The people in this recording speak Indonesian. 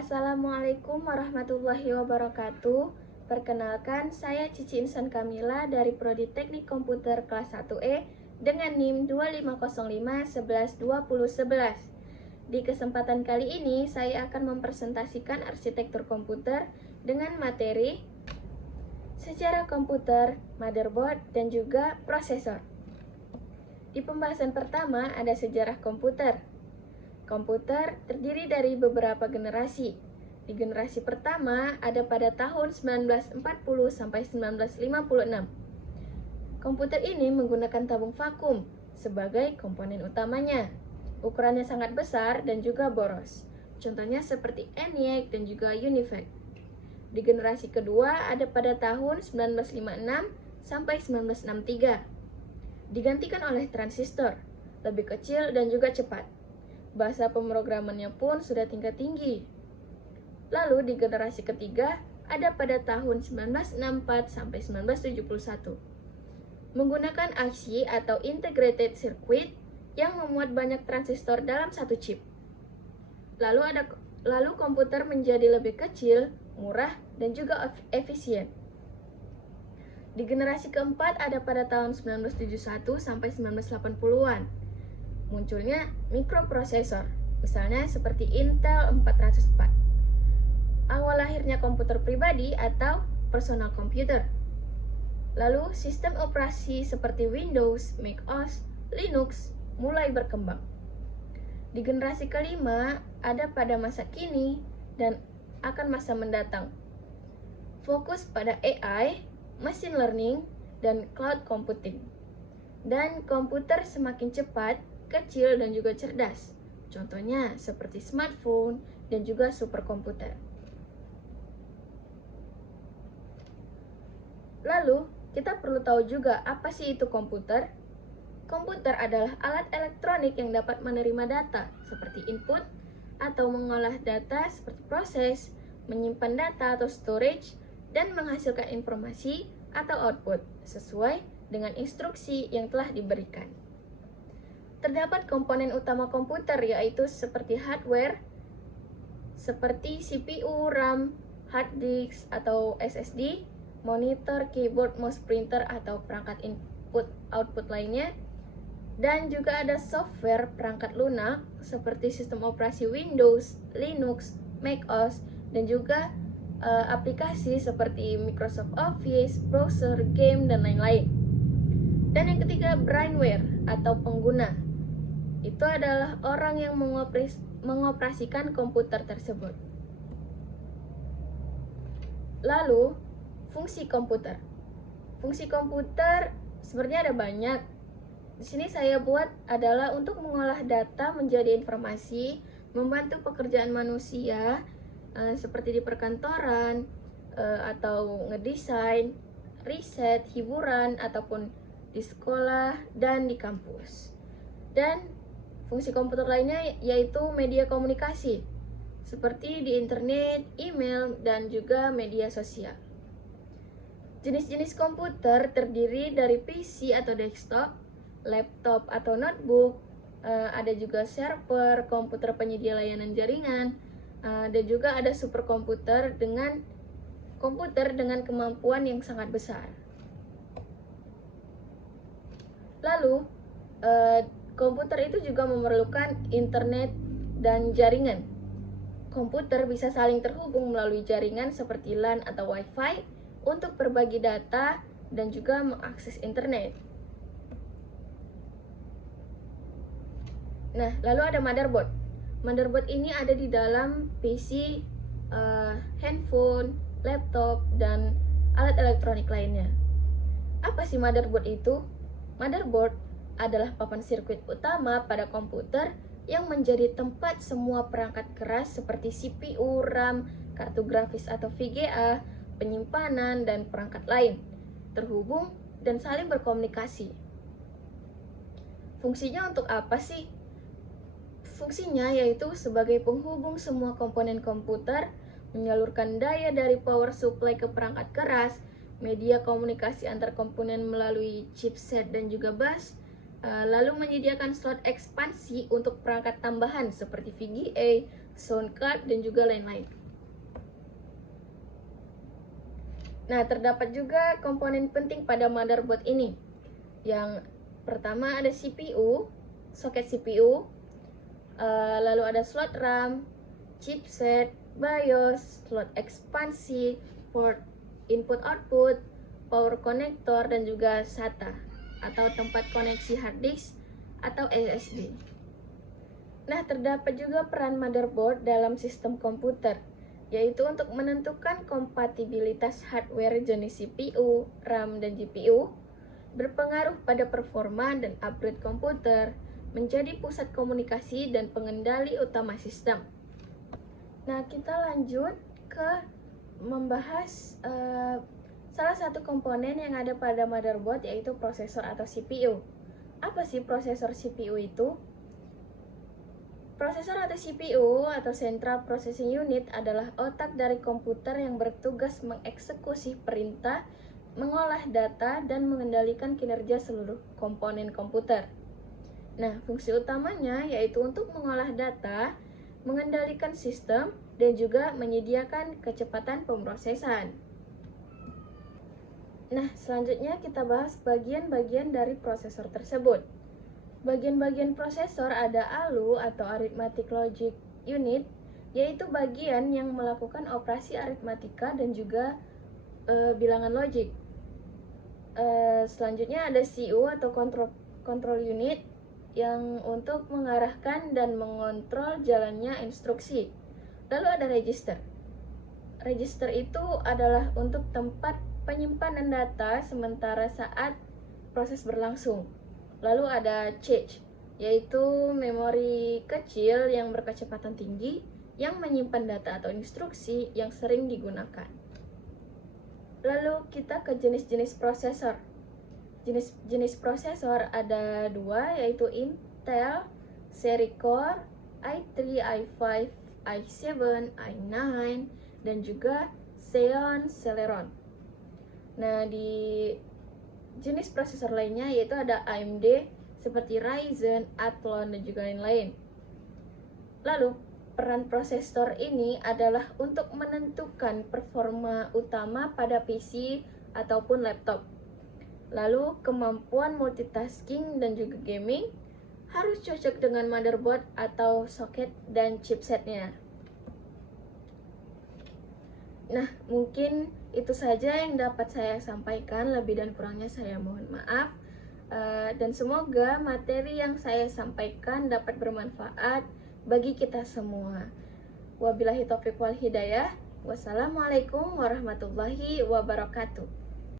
Assalamualaikum warahmatullahi wabarakatuh. Perkenalkan, saya Cici Insan Kamila dari Prodi Teknik Komputer kelas 1E dengan NIM 2505112011. Di kesempatan kali ini, saya akan mempresentasikan arsitektur komputer dengan materi sejarah komputer, motherboard, dan juga prosesor. Di pembahasan pertama ada sejarah komputer. Komputer terdiri dari beberapa generasi. Di generasi pertama ada pada tahun 1940 sampai 1956. Komputer ini menggunakan tabung vakum sebagai komponen utamanya. Ukurannya sangat besar dan juga boros. Contohnya seperti ENIAC dan juga UNIVAC. Di generasi kedua ada pada tahun 1956 sampai 1963. Digantikan oleh transistor, lebih kecil dan juga cepat. Bahasa pemrogramannya pun sudah tingkat tinggi. Lalu di generasi ketiga ada pada tahun 1964 sampai 1971. Menggunakan IC atau Integrated Circuit yang memuat banyak transistor dalam satu chip. Lalu komputer menjadi lebih kecil, murah, dan juga efisien. Di generasi keempat ada pada tahun 1971 sampai 1980-an. Munculnya mikroprosesor, misalnya seperti Intel 404. Awal lahirnya komputer pribadi atau personal computer. Lalu sistem operasi seperti Windows, macOS, Linux mulai berkembang. Di generasi kelima ada pada masa kini dan akan masa mendatang. Fokus pada AI, machine learning, dan cloud computing. Dan komputer semakin cepat, kecil, dan juga cerdas. Contohnya seperti smartphone dan juga superkomputer. Lalu, kita perlu tahu juga apa sih itu komputer? Komputer adalah alat elektronik yang dapat menerima data seperti input atau mengolah data seperti proses, menyimpan data atau storage, dan menghasilkan informasi atau output sesuai dengan instruksi yang telah diberikan. Terdapat komponen utama komputer yaitu seperti hardware, seperti CPU, RAM, hard disk atau SSD, monitor, keyboard, mouse, printer atau perangkat input-output lainnya, dan juga ada software perangkat lunak seperti sistem operasi Windows, Linux, macOS, dan juga aplikasi seperti Microsoft Office, browser, game, dan lain-lain. Dan yang ketiga, brainware atau pengguna. Itu adalah orang yang mengoperasikan komputer tersebut. Lalu, fungsi komputer. Fungsi komputer sebenarnya ada banyak. Di sini saya buat adalah untuk mengolah data menjadi informasi, membantu pekerjaan manusia seperti di perkantoran atau ngedesain, riset, hiburan ataupun di sekolah dan di kampus. Dan fungsi komputer lainnya yaitu media komunikasi seperti di internet, email, dan juga media sosial. Jenis-jenis komputer terdiri dari PC atau desktop, laptop atau notebook, ada juga server, komputer penyedia layanan jaringan, dan juga ada superkomputer dengan kemampuan yang sangat besar. Lalu, komputer itu juga memerlukan internet dan jaringan. Komputer bisa saling terhubung melalui jaringan seperti LAN atau Wi-Fi untuk berbagi data dan juga mengakses internet. Nah, lalu ada motherboard. Motherboard ini ada di dalam PC, handphone, laptop, dan alat elektronik lainnya. Apa sih motherboard itu? Motherboard adalah papan sirkuit utama pada komputer yang menjadi tempat semua perangkat keras seperti CPU, RAM, kartu grafis atau VGA, penyimpanan, dan perangkat lain terhubung dan saling berkomunikasi. Fungsinya untuk apa sih? Fungsinya yaitu sebagai penghubung semua komponen komputer, menyalurkan daya dari power supply ke perangkat keras, media komunikasi antar komponen melalui chipset dan juga bus, lalu menyediakan slot ekspansi untuk perangkat tambahan seperti VGA, sound card, dan juga lain-lain. Nah, terdapat juga komponen penting pada motherboard ini. Yang pertama ada CPU, soket CPU, lalu ada slot RAM, chipset, BIOS, slot ekspansi, port input-output, power connector, dan juga SATA atau tempat koneksi hard disk atau SSD. Nah, terdapat juga peran motherboard dalam sistem komputer, yaitu untuk menentukan kompatibilitas hardware jenis CPU, RAM, dan GPU, berpengaruh pada performa dan upgrade komputer, menjadi pusat komunikasi dan pengendali utama sistem. Nah, kita lanjut ke membahas salah satu komponen yang ada pada motherboard, yaitu prosesor atau CPU. Apa sih prosesor CPU itu? Prosesor atau CPU atau Central Processing Unit adalah otak dari komputer yang bertugas mengeksekusi perintah, mengolah data, dan mengendalikan kinerja seluruh komponen komputer. Nah, fungsi utamanya yaitu untuk mengolah data, mengendalikan sistem, dan juga menyediakan kecepatan pemrosesan. Nah, selanjutnya kita bahas bagian-bagian dari prosesor tersebut. Bagian-bagian prosesor ada ALU atau Arithmetic Logic Unit, yaitu bagian yang melakukan operasi aritmatika dan juga bilangan logik. Selanjutnya ada CU atau Control Unit yang untuk mengarahkan dan mengontrol jalannya instruksi. Lalu ada register. Register itu adalah untuk tempat penyimpanan data sementara saat proses berlangsung. Lalu ada cache, yaitu memori kecil yang berkecepatan tinggi yang menyimpan data atau instruksi yang sering digunakan. Lalu kita ke jenis-jenis prosesor. Jenis prosesor ada dua, yaitu Intel seri Core i3, i5, i7, i9, dan juga Xeon Celeron. Nah, di jenis prosesor lainnya yaitu ada AMD seperti Ryzen, Athlon, dan juga lain-lain. Lalu, peran prosesor ini adalah untuk menentukan performa utama pada PC ataupun laptop. Lalu, kemampuan multitasking dan juga gaming harus cocok dengan motherboard atau soket dan chipsetnya. Nah, mungkin itu saja yang dapat saya sampaikan. Lebih dan kurangnya saya mohon maaf. Dan semoga materi yang saya sampaikan dapat bermanfaat bagi kita semua. Wabillahi taufiq wal hidayah. Wassalamualaikum warahmatullahi wabarakatuh.